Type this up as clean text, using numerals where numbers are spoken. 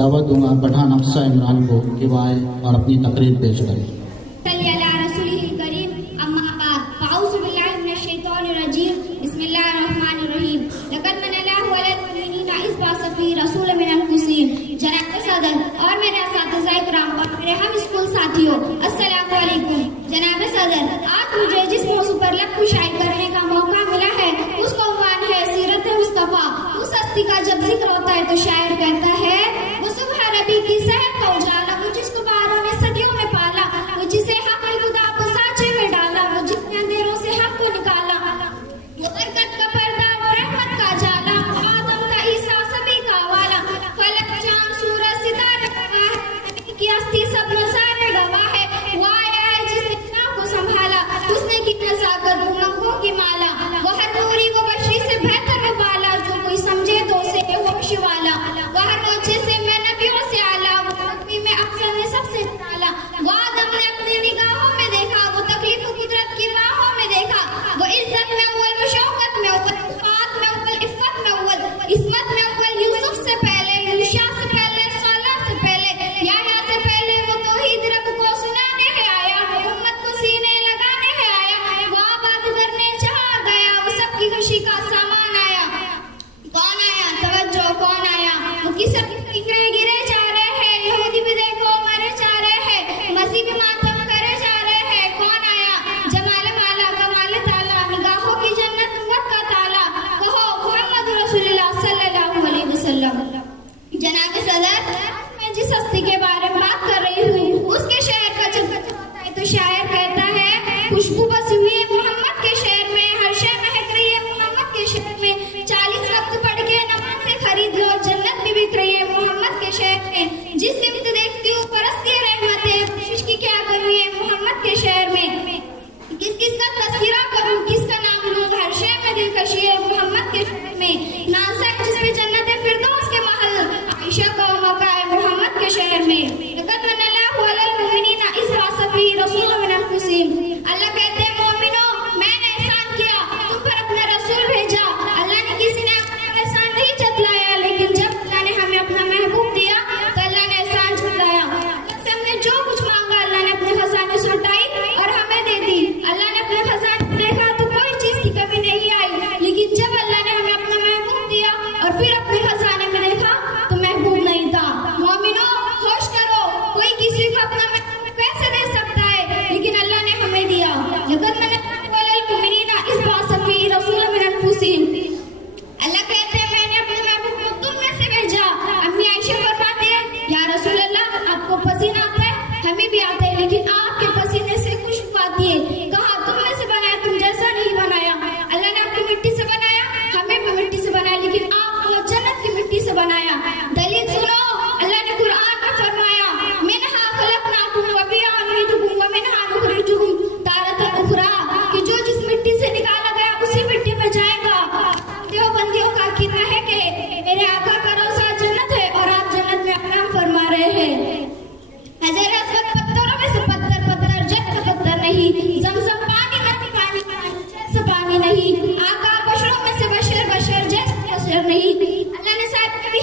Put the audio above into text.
दावत दूंगा पठान अफसा इमरान को कि वह आए और अपनी तकरीर पेश करें। और मेरे असातिज़ाए किराम और मेरे हम स्कूल साथियों, अस्सलाम वालेकुम। जनाब सदर, आज मुझे जिस मौजू पर लफ्ज़ शायरी करने का मौका मिला है उसका उन्वान है सीरत मुस्तफ़ा। उस हस्ती का जब जिक्र होता है तो शायर कहता है, वो सुबह नबी की सहर का उजाला, वो जिसको बारों ने सदियों में पाला, वो जिसे हक खुदा को साँचे में डाला, वो जिसने अंधेरों से हक को निकाला, वो बरकत का पर्दा, वो रहमत का जाला, आदम का ईसा सभी का वाला, फलक चांद सूरज सितारे की हस्ती सब नज़ारे गवाह है। वो आया है जिसने इतना को संभाला, उसने की नज़ाकत उमंगों की माला, वो हर नूरी वो बशी से बेहतर वो बाला, जो कोई समझे तो उसे वो शिवाला, वो हर रोचे से मैं नबियों से आला, वो नबी में अफजल ने सबसे निराला, वो आदम ने अपनी निगाहों में देखा, वो तकलीफ कुदरत की बाहों में देखा, वो इज्जत में अव्वल, वो शौकत में अव्वल, इफ़ात में अव्वल, इफ़्फ़त में अव्वल, इस्मत में अव्वल, यूसुफ से पहले, यूशा से पहले, साला से पहले, याह्या से पहले, वो तौहीद रब को सुनाने है आया, वो उम्मत को सीने लगाने है आया, वो आबाद करने जहां गया, वो सबकी खुशी का सामान आया। कौन आया? तवज्जो, कौन आया? वो किस गिरे जा रहे हैं, यहूदी भी देखो मरे जा रहे हैं, मसीह भी मातम करे जा रहे हैं। कौन आया? जमाल माला कमाल ताला, निगाहों की जन्नत उम्मत का ताला, कहो मुहम्मद रसूलुल्लाह सल्लल्लाहु अलैहि वसल्लम। जनाब सदर, मैं जिस हस्ती के बारे में बात कर रही हूँ उसके शहर का जब होता है तो शायर कहता है, खुशबू बसी हुई है मोहम्मद के शहर में, हर शय महक रही है मोहम्मद के शहर में, 40 वक्त पढ़ के नमाज से खरीद लो, जन्नत भी बिक रही है मोहम्मद के शहर में, जिस सिमत देखती हूँ बरसती है रहमतें, कोशिश की क्या करूँ है मोहम्मद के शहर में, किस किस का तस्करा करूँ, किसका नाम लूँ, हर शय में दिलकशी है मोहम्मद के शहर में, नाज़ है जिस पे जन्नत है फिरदौस के महल, आयशा का मौका है मोहम्मद के शहर में, लक़द मन्नल्लाहु अलल मुमिनीना इज़ बअसा फ़ीहिम रसूलन मिन अनफुसिहिम। अल्लाह कहते हैं, मोमिनो मैंने एहसान किया, तुम पर अपना रसूल भेजा। अल्लाह ने किसी ने अपना एहसान नहीं जतलाया, लेकिन जब अल्लाह ने हमें अपना महबूब दिया तो अल्लाह ने एहसान जतलाया। से हमने जो कुछ मांगा अल्लाह ने अपने खजाने से हटाई और हमें दे दी। अल्लाह ने अपने खजाने देखा तो कोई चीज की कमी नहीं आई, लेकिन जब अल्लाह ने हमें अपना महबूब दिया और फिर अपने खजाने में देखा तो महबूब नहीं था। मोमिनो होश करो, कोई किसी को अपना महबूब कैसे दे सकता है, लेकिन अल्लाह ने हमें दिया। लक़द मन्नल्लाहु अलल मुमिनीना इज़ बअसा फ़ीहिम रसूलन मिन अनफुसिहिम। अल्लाह कहते हैं, मैंने अपने महबूब को तुम में से भेजा। अम्मी आयशा फरमाती है, या रसूल अल्लाह, आपको पसीना आता है, हमें भी आता है, लेकिन आपके पसीने से खुशबू आती है। कहा तुम में से बनाया, तुम जैसा नहीं बनाया। अल्लाह ने आपकी मिट्टी से बनाया, हमें भी मिट्टी से बनाया, लेकिन आपको जन्नत की मिट्टी से बनाया। दलील सुनो, अल्लाह ने कुरान में फरमाया, मिनहा खलक़नाकुम व फिहा नुईदुकुम व मिनहा नुखरिजुकुम तारतन उखरा, कि जो जिस मिट्टी से निकाला गया उसी मिट्टी में जाएगा। देवबंदियों का कहना है कि मेरे आका का रोज़ा जन्नत है और आप जन्नत में अपना फरमा रहे हैं। हजर असवद पत्थरों में से पत्थर, पत्थर जैसा पत्थर नहीं, ज़मज़म पानी में से पानी, जैसा पानी नहीं, आका बशरों में से बशर, बशर जैसा बशर नहीं। अल्लाह ने साथ में भी